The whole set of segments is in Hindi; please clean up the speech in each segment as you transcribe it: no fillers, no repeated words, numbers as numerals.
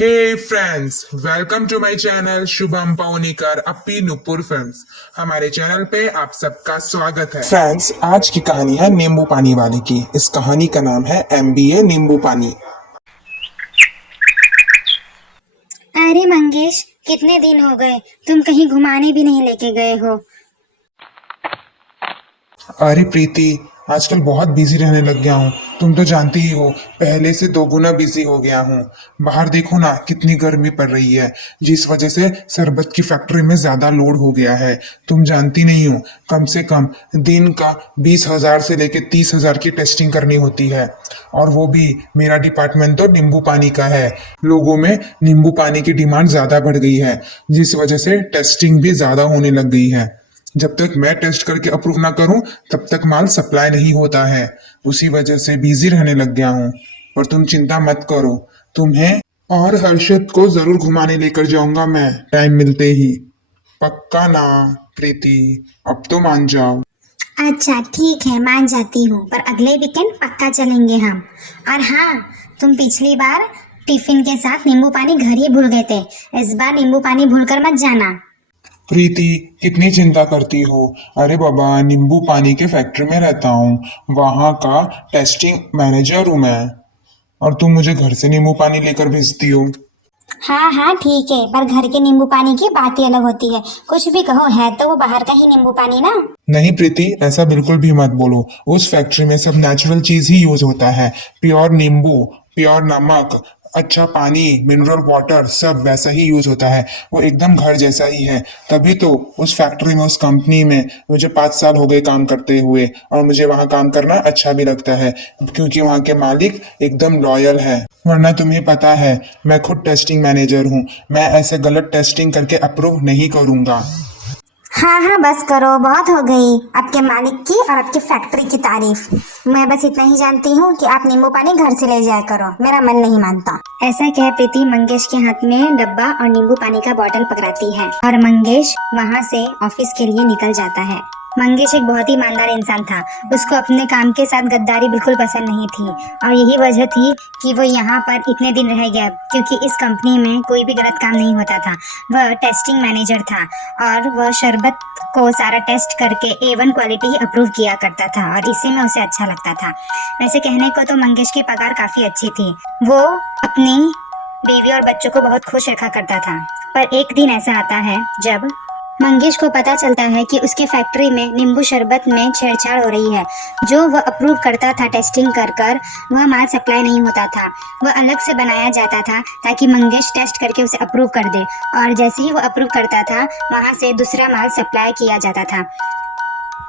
Hey friends, welcome to my channel Shubham Pawnikar अपी नुपुर फिल्म्स। हमारे चैनल पे आप सबका स्वागत है। फ्रेंड्स, आज की कहानी है नींबू पानी वाले की। इस कहानी का नाम है MBA नींबू पानी। अरे मंगेश, कितने दिन हो गए, तुम कहीं घुमाने भी नहीं लेके गए हो। अरे प्रीति, आजकल बहुत बिजी रहने लग गया हूँ। तुम तो जानती ही हो, पहले से 2 गुना बिजी हो गया हूँ। बाहर देखो ना, कितनी गर्मी पड़ रही है, जिस वजह से शरबत की फैक्ट्री में ज्यादा लोड हो गया है। तुम जानती नहीं हो, कम से कम दिन का 20,000 से लेके 30,000 की टेस्टिंग करनी होती है। और वो भी मेरा डिपार्टमेंट तो नींबू पानी का है। लोगों में नींबू पानी की डिमांड ज्यादा बढ़ गई है, जिस वजह से टेस्टिंग भी ज्यादा होने लग गई है। जब तक मैं टेस्ट करके अप्रूव ना करूं, तब तक माल सप्लाई नहीं होता है। उसी वजह से बिजी रहने लग गया हूं। पर तुम चिंता मत करो, तुम्हें और हर्षित को जरूर घुमाने लेकर जाऊंगा मैं, टाइम मिलते ही। पक्का ना प्रीति? अब तो मान जाओ। अच्छा ठीक है, मान जाती हूँ, पर अगले वीकेंड पक्का चलेंगे हम। और हाँ, तुम पिछली बार टिफिन के साथ नींबू पानी घर ही भूल गए थे। इस बार नींबू पानी भूलकर मत जाना। प्रीति, कितनी चिंता करती हो? अरे बाबा, नींबू पानी के फैक्ट्री में रहता हूँ, वहाँ का टेस्टिंग मैनेजर हूँ मैं। और तुम मुझे घर से नींबू पानी लेकर भेजती हो। हाँ हाँ ठीक है, पर घर के नींबू पानी की बात ही अलग होती है। कुछ भी कहो, है तो वो बाहर का ही नींबू पानी ना। नहीं प्रीति, ऐसा बिल्कुल भी मत बोलो। उस फैक्ट्री में सब नेचुरल चीज ही यूज होता है। प्योर नींबू, प्योर नमक, अच्छा पानी, मिनरल वाटर, सब वैसा ही यूज होता है। वो एकदम घर जैसा ही है। तभी तो उस फैक्ट्री में, उस कंपनी में मुझे 5 साल हो गए काम करते हुए, और मुझे वहाँ काम करना अच्छा भी लगता है, क्योंकि वहाँ के मालिक एकदम लॉयल है। वरना तुम्हें पता है, मैं खुद टेस्टिंग मैनेजर हूँ। मैं ऐसे गलत टेस्टिंग करके अप्रूव नहीं करूँगा। हाँ हाँ बस करो, बहुत हो गई आपके मालिक की और आपकी फैक्ट्री की तारीफ। मैं बस इतना ही जानती हूँ कि आप नींबू पानी घर से ले जाया करो, मेरा मन नहीं मानता। ऐसा कह प्रीति मंगेश के हाथ में डब्बा और नींबू पानी का बॉटल पकड़ाती है और मंगेश वहाँ से ऑफिस के लिए निकल जाता है। मंगेश एक बहुत ही ईमानदार इंसान था। उसको अपने काम के साथ गद्दारी बिल्कुल पसंद नहीं थी, और यही वजह थी कि वो यहाँ पर इतने दिन रह गया, क्योंकि इस कंपनी में कोई भी गलत काम नहीं होता था। वह टेस्टिंग मैनेजर था और वह शरबत को सारा टेस्ट करके A1 क्वालिटी ही अप्रूव किया करता था, और इसी में उसे अच्छा लगता था। वैसे कहने को तो मंगेश की पगार काफ़ी अच्छी थी। वो अपनी बीवी और बच्चों को बहुत खुश रखा करता था। पर एक दिन ऐसा आता है जब मंगेश को पता चलता है कि उसके फैक्ट्री में नींबू शरबत में छेड़छाड़ हो रही है। जो वह अप्रूव करता था टेस्टिंग कर वह माल सप्लाई नहीं होता था। वह अलग से बनाया जाता था ताकि मंगेश टेस्ट करके उसे अप्रूव कर दे, और जैसे ही वह अप्रूव करता था, वहाँ से दूसरा माल सप्लाई किया जाता था।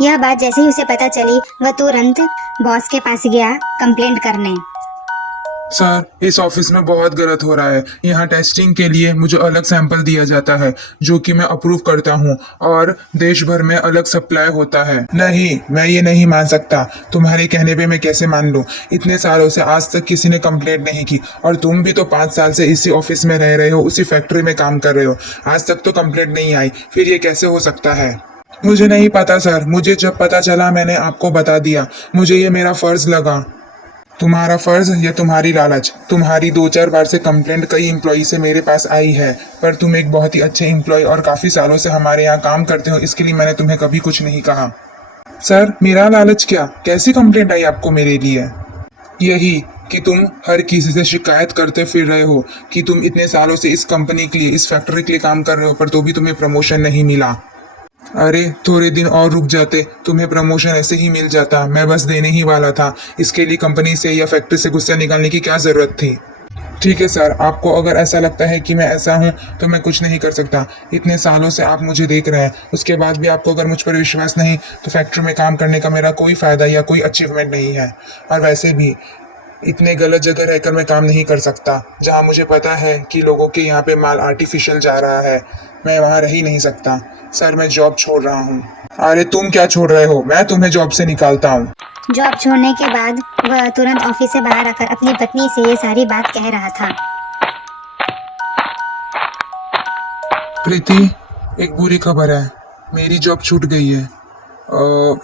यह बात जैसे ही उसे पता चली, वह तुरंत बॉस के पास गया कंप्लेंट करने। सर, इस ऑफिस में बहुत गलत हो रहा है। यहाँ टेस्टिंग के लिए मुझे अलग सैंपल दिया जाता है, जो कि मैं अप्रूव करता हूँ, और देश भर में अलग सप्लाई होता है। नहीं, मैं ये नहीं मान सकता। तुम्हारे कहने पे मैं कैसे मान लूँ? इतने सालों से आज तक किसी ने कंप्लेंट नहीं की, और तुम भी तो 5 साल से इसी ऑफिस में रह रहे हो, उसी फैक्ट्री में काम कर रहे हो। आज तक तो कंप्लेंट नहीं आई, फिर ये कैसे हो सकता है? मुझे नहीं पता सर, मुझे जब पता चला मैंने आपको बता दिया। मुझे ये मेरा फर्ज लगा। तुम्हारा फर्ज या तुम्हारी लालच? तुम्हारी 2-4 बार से कंप्लेंट कई एम्प्लॉई से मेरे पास आई है, पर तुम एक बहुत ही अच्छे एम्प्लॉय और काफ़ी सालों से हमारे यहाँ काम करते हो, इसके लिए मैंने तुम्हें कभी कुछ नहीं कहा। सर, मेरा लालच क्या? कैसी कंप्लेंट आई आपको मेरे लिए? यही कि तुम हर किसी से शिकायत करते फिर रहे हो कि तुम इतने सालों से इस कंपनी के लिए, इस फैक्ट्री के लिए काम कर रहे हो, पर तो भी तुम्हें प्रमोशन नहीं मिला। अरे थोड़े दिन और रुक जाते, तुम्हें प्रमोशन ऐसे ही मिल जाता। मैं बस देने ही वाला था। इसके लिए कंपनी से या फैक्ट्री से गुस्सा निकालने की क्या ज़रूरत थी? ठीक है सर, आपको अगर ऐसा लगता है कि मैं ऐसा हूँ, तो मैं कुछ नहीं कर सकता। इतने सालों से आप मुझे देख रहे हैं, उसके बाद भी आपको अगर मुझ पर विश्वास नहीं, तो फैक्ट्री में काम करने का मेरा कोई फ़ायदा या कोई अचीवमेंट नहीं है। और वैसे भी इतने गलत जगह रहकर मैं काम नहीं कर सकता, जहाँ मुझे पता है कि लोगों के यहाँ पे माल आर्टिफिशियल जा रहा है। मैं वहाँ रह ही नहीं सकता। सर, मैं जॉब छोड़ रहा हूँ। अरे तुम क्या छोड़ रहे हो? मैं तुम्हें जॉब से निकालता हूँ। जॉब छोड़ने के बाद वह तुरंत ऑफिस से बाहर आकर अपनी पत्नी से ये सारी बात कह रहा था। प्रीति, एक बुरी खबर है, मेरी जॉब छूट गई है।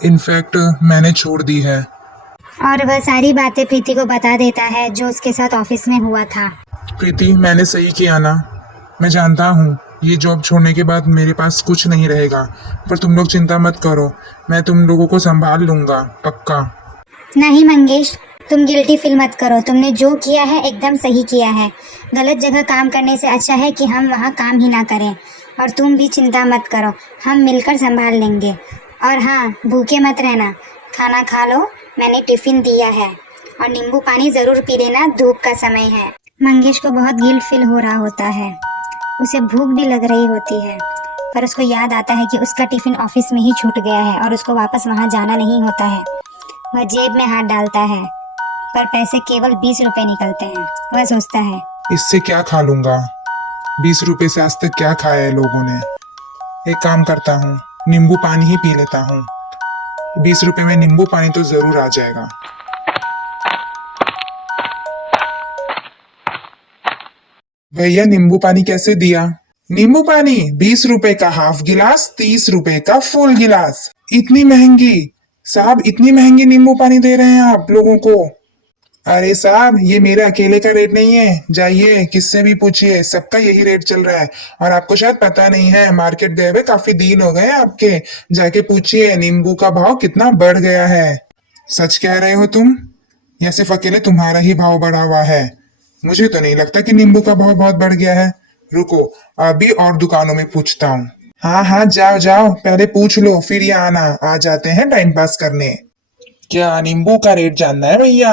इनफैक्ट मैंने छोड़ दी है। और वह सारी बातें प्रीति को बता देता है जो उसके साथ ऑफिस में हुआ था। प्रीति, मैंने सही किया ना? मैं जानता हूँ ये जॉब छोड़ने के बाद मेरे पास कुछ नहीं रहेगा, पर तुम लोग चिंता मत करो, मैं तुम लोगों को संभाल लूंगा, पक्का। नहीं मंगेश, तुम गिल्टी फील मत करो। तुमने जो किया है एकदम सही किया है। गलत जगह काम करने से अच्छा है कि हम वहाँ काम ही ना करें। और तुम भी चिंता मत करो, हम मिलकर संभाल लेंगे। और हाँ, भूखे मत रहना, खाना खा लो, मैंने टिफिन दिया है। और नींबू पानी ज़रूर पी लेना, धूप का समय है। मंगेश को बहुत गिल्ट फील हो रहा होता है। उसे भूख भी लग रही होती है, पर उसको याद आता है कि उसका टिफिन ऑफिस में ही छूट गया है और उसको वापस वहाँ जाना नहीं होता है। वह जेब में हाथ डालता है, पर पैसे केवल 20 रुपए निकलते हैं। वह सोचता है, इससे क्या खा लूंगा? 20 रुपए से आज तक क्या खाया है लोगों ने? एक काम करता हूँ, नींबू पानी ही पी लेता हूँ। 20 रुपए में नींबू पानी तो जरूर आ जाएगा। भैया, नींबू पानी कैसे दिया? नींबू पानी 20 रुपए का हाफ गिलास, 30 रुपए का फुल गिलास। इतनी महंगी? साहब, इतनी महंगी नींबू पानी दे रहे हैं आप लोगों को? अरे साहब, ये मेरे अकेले का रेट नहीं है, जाइए किससे भी पूछिए, सबका यही रेट चल रहा है। और आपको शायद पता नहीं है, मार्केट गए हुए काफी दिन हो गए हैं आपके, जाके पूछिए नींबू का भाव कितना बढ़ गया है। सच कह रहे हो तुम, या सिर्फ अकेले तुम्हारा ही भाव बढ़ा हुआ है? मुझे तो नहीं लगता कि नींबू का भाव बहुत बढ़ गया है। रुको, अभी और दुकानों में पूछता हूँ। हाँ हाँ, जाओ जाओ, पहले पूछ लो फिर यहाँ आना, आ जाते हैं टाइम पास करने। क्या नींबू का रेट जानना है भैया?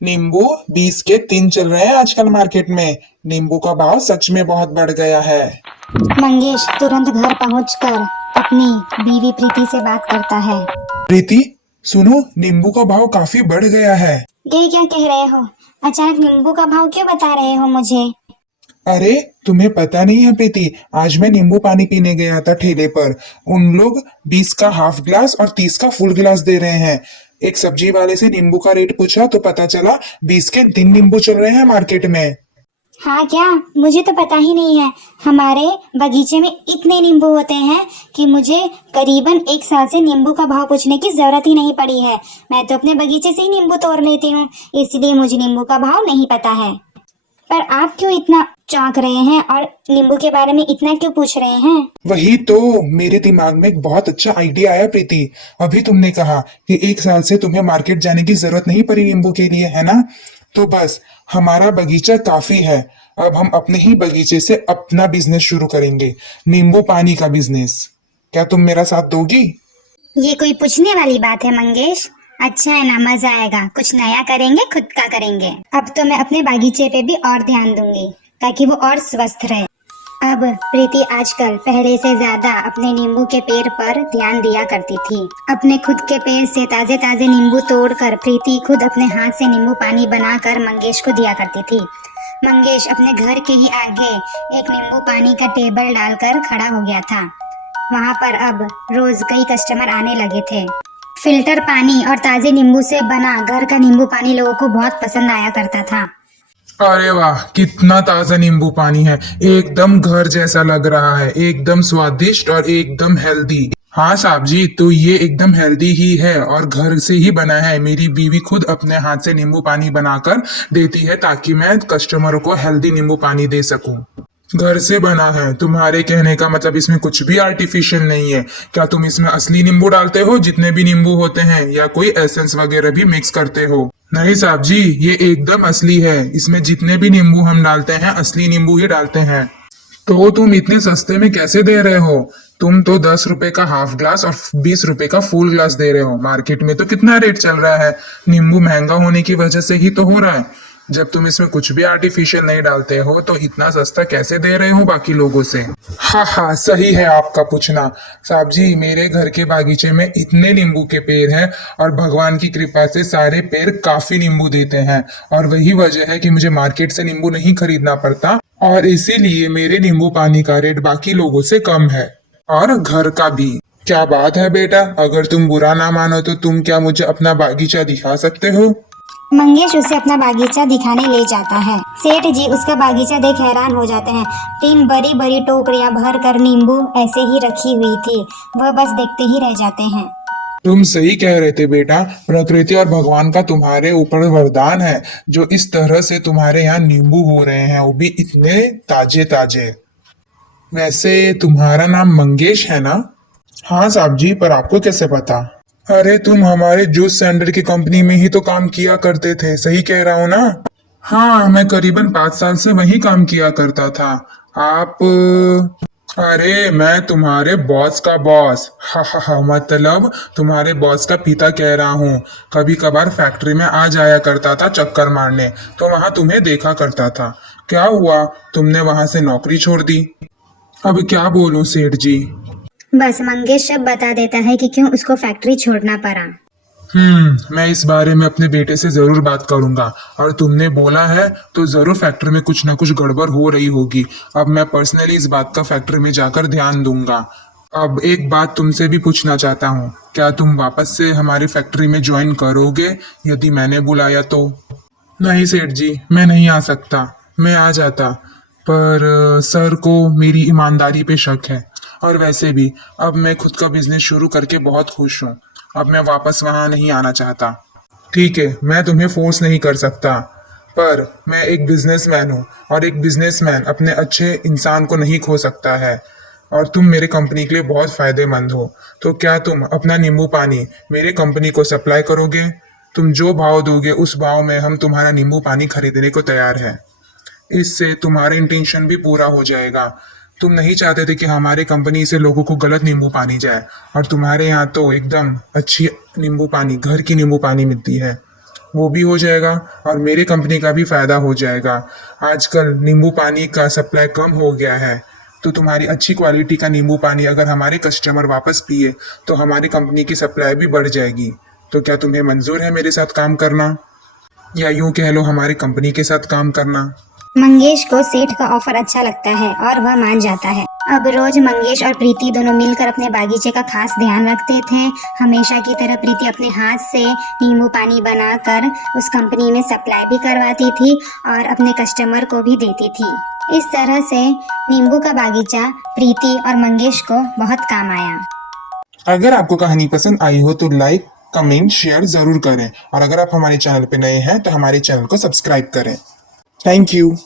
नींबू 20 के 3 चल रहे हैं आजकल मार्केट में। नींबू का भाव सच में बहुत बढ़ गया है। मंगेश तुरंत घर पहुंचकर अपनी बीवी प्रीति से बात करता है। प्रीति, सुनो, नींबू का भाव काफी बढ़ गया है। ये क्या कह रहे हो? अचानक नींबू का भाव क्यों बता रहे हो मुझे? अरे, तुम्हें पता नहीं है प्रीति, आज मैं नींबू पानी पीने गया था ठेले पर। उन लोग 20 का हाफ गिलास और 30 का फुल गिलास दे रहे हैं। एक सब्जी वाले से नींबू का रेट पूछा तो पता चला 20 के 3 नींबू चल रहे हैं मार्केट में। हाँ क्या? मुझे तो पता ही नहीं है। हमारे बगीचे में इतने नींबू होते हैं कि मुझे करीबन 1 साल से नींबू का भाव पूछने की जरूरत ही नहीं पड़ी है। मैं तो अपने बगीचे से ही नींबू तोड़ लेती हूँ, इसलिए मुझे नींबू का भाव नहीं पता है। पर आप क्यों इतना चौंक रहे हैं और नींबू के बारे में इतना क्यों पूछ रहे हैं? वही तो, मेरे दिमाग में एक बहुत अच्छा आइडिया आया प्रीति। अभी तुमने कहा कि 1 साल से तुम्हें मार्केट जाने की जरूरत नहीं पड़ी नींबू के लिए, है ना? तो बस, हमारा बगीचा काफी है। अब हम अपने ही बगीचे से अपना बिजनेस शुरू करेंगे, नींबू पानी का बिजनेस। क्या तुम मेरा साथ दोगी? ये कोई पूछने वाली बात है मंगेश? अच्छा है ना, मजा आएगा। कुछ नया करेंगे, खुद का करेंगे। अब तो मैं अपने बागीचे पे भी और ध्यान दूंगी ताकि वो और स्वस्थ रहे। अब प्रीति आजकल पहले से ज्यादा अपने नींबू के पेड़ पर ध्यान दिया करती थी। अपने खुद के पेड़ से ताजे ताजे नींबू तोड़कर प्रीति खुद अपने हाथ से नींबू पानी बनाकर मंगेश को दिया करती थी। मंगेश अपने घर के ही आगे एक नींबू पानी का टेबल डालकर खड़ा हो गया था। वहाँ पर अब रोज कई कस्टमर आने लगे थे। फिल्टर पानी और ताजे नींबू से बना घर का नींबू पानी लोगों को बहुत पसंद आया करता था। अरे वाह, कितना ताजा नींबू पानी है, एकदम घर जैसा लग रहा है, एकदम स्वादिष्ट और एकदम हेल्दी। हाँ साहब जी, तो ये एकदम हेल्दी ही है और घर से ही बना है। मेरी बीवी खुद अपने हाथ से नींबू पानी बनाकर देती है ताकि मैं कस्टमरों को हेल्दी नींबू पानी दे सकूं। घर से बना है, तुम्हारे कहने का मतलब इसमें कुछ भी आर्टिफिशियल नहीं है। क्या तुम इसमें असली नींबू डालते हो जितने भी नींबू होते हैं, या कोई एसेंस वगैरह भी मिक्स करते हो? नहीं साहब जी, ये एकदम असली है। इसमें जितने भी नींबू हम डालते हैं, असली नींबू ही डालते हैं। तो तुम इतने सस्ते में कैसे दे रहे हो? तुम तो 10 रुपए का हाफ ग्लास और 20 रुपए का फुल ग्लास दे रहे हो। मार्केट में तो कितना रेट चल रहा है? नींबू महंगा होने की वजह से ही तो हो रहा है। जब तुम इसमें कुछ भी आर्टिफिशियल नहीं डालते हो तो इतना सस्ता कैसे दे रहे हो बाकी लोगों से? हाँ हाँ, सही है आपका पूछना। साहब जी, मेरे घर के बागीचे में इतने नींबू के पेड़ हैं और भगवान की कृपा से सारे पेड़ काफी नींबू देते हैं, और वही वजह है कि मुझे मार्केट से नींबू नहीं खरीदना पड़ता, और इसीलिए मेरे नींबू पानी का रेट बाकी लोगों से कम है, और घर का भी। क्या बात है बेटा, अगर तुम बुरा ना मानो तो तुम क्या मुझे अपना बागीचा दिखा सकते हो? मंगेश उसे अपना बागीचा दिखाने ले जाता है। सेठ जी उसका बागीचा देख हैरान हो जाते हैं। 3 बड़ी बड़ी टोकरियां भर कर नींबू ऐसे ही रखी हुई थी। वह बस देखते ही रह जाते हैं। तुम सही कह रहे थे बेटा। प्रकृति और भगवान का तुम्हारे ऊपर वरदान है जो इस तरह से तुम्हारे यहाँ नींबू हो रहे हैं, वो भी इतने ताजे ताजे। वैसे तुम्हारा नाम मंगेश है ना? हाँ साहब जी, पर आपको कैसे पता? अरे तुम हमारे जूस सेंटर की कंपनी में ही तो काम किया करते थे, सही कह रहा हूँ ना? हाँ, मैं करीबन 5 साल से वही काम किया करता था। आप अरे मैं तुम्हारे बॉस का बॉस, हा, मतलब तुम्हारे बॉस का पिता कह रहा हूँ। कभी कभार फैक्ट्री में आ जाया करता था चक्कर मारने, तो वहां तुम्हें देखा करता था। क्या हुआ, तुमने वहां से नौकरी छोड़ दी? अब क्या बोलूं सेठ जी। बस मंगेश सब बता देता है कि क्यों उसको फैक्ट्री छोड़ना पड़ा। मैं इस बारे में अपने बेटे से जरूर बात करूंगा, और तुमने बोला है तो जरूर फैक्ट्री में कुछ ना कुछ गड़बड़ हो रही होगी। अब मैं पर्सनली इस बात का फैक्ट्री में जाकर ध्यान दूंगा। अब एक बात तुमसे भी पूछना चाहता हूँ, क्या तुम वापस से हमारी फैक्ट्री में ज्वाइन करोगे यदि मैंने बुलाया तो? नहीं सेठ जी, मैं नहीं आ सकता। मैं आ जाता, पर सर को मेरी ईमानदारी पे शक है। और वैसे भी अब मैं खुद का बिजनेस शुरू करके बहुत खुश हूँ। अब मैं वापस वहाँ नहीं आना चाहता। ठीक है, मैं तुम्हें फोर्स नहीं कर सकता, पर मैं एक बिजनेसमैन हूँ, और एक बिजनेसमैन अपने अच्छे इंसान को नहीं खो सकता है। और तुम मेरे कंपनी के लिए बहुत फायदेमंद हो, तो क्या तुम अपना नींबू पानी मेरे कंपनी को सप्लाई करोगे? तुम जो भाव दोगे उस भाव में हम तुम्हारा नींबू पानी खरीदने को तैयार है। इससे तुम्हारा इंटेंशन भी पूरा हो जाएगा। तुम नहीं चाहते थे कि हमारे कंपनी से लोगों को गलत नींबू पानी जाए, और तुम्हारे यहाँ तो एकदम अच्छी नींबू पानी, घर की नींबू पानी मिलती है। वो भी हो जाएगा और मेरे कंपनी का भी फायदा हो जाएगा। आजकल नींबू पानी का सप्लाई कम हो गया है, तो तुम्हारी अच्छी क्वालिटी का नींबू पानी अगर हमारे कस्टमर वापस पिए तो हमारी कंपनी की सप्लाई भी बढ़ जाएगी। तो क्या तुम्हें मंजूर है मेरे साथ काम करना, या यूं कह लो हमारी कंपनी के साथ काम करना? मंगेश को सेठ का ऑफर अच्छा लगता है और वह मान जाता है। अब रोज मंगेश और प्रीति दोनों मिलकर अपने बागीचे का खास ध्यान रखते थे। हमेशा की तरह प्रीति अपने हाथ से नींबू पानी बनाकर उस कंपनी में सप्लाई भी करवाती थी और अपने कस्टमर को भी देती थी। इस तरह से नींबू का बागीचा प्रीति और मंगेश को बहुत काम आया। अगर आपको कहानी पसंद आई हो तो लाइक, कमेंट, शेयर जरूर करें, और अगर आप हमारे चैनल पे नए हैं तो हमारे चैनल को सब्सक्राइब करें। Thank you.